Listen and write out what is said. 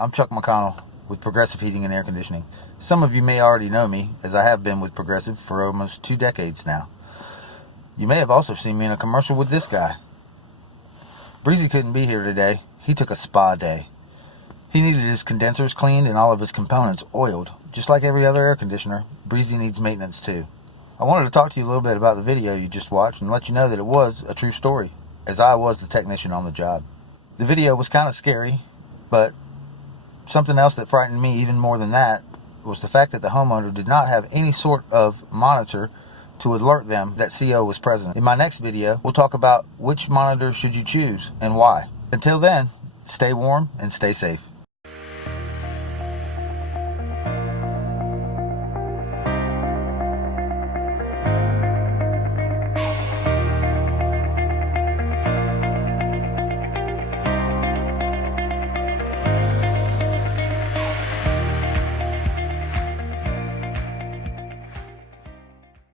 I'm Chuck McConnell with Progressive Heating and Air Conditioning. Some of you may already know me, as I have been with Progressive for almost 2 decades now. You may have also seen me in a commercial with this guy. Breezy couldn't be here today. He took a spa day. He needed his condensers cleaned and all of his components oiled. Just like every other air conditioner, Breezy needs maintenance too. I wanted to talk to you a little bit about the video you just watched and let you know that it was a true story, as I was the technician on the job. The video was kind of scary, but something else that frightened me even more than that was the fact that the homeowner did not have any sort of monitor to alert them that CO was present. In my next video, we'll talk about which monitor should you choose and why. Until then, stay warm and stay safe.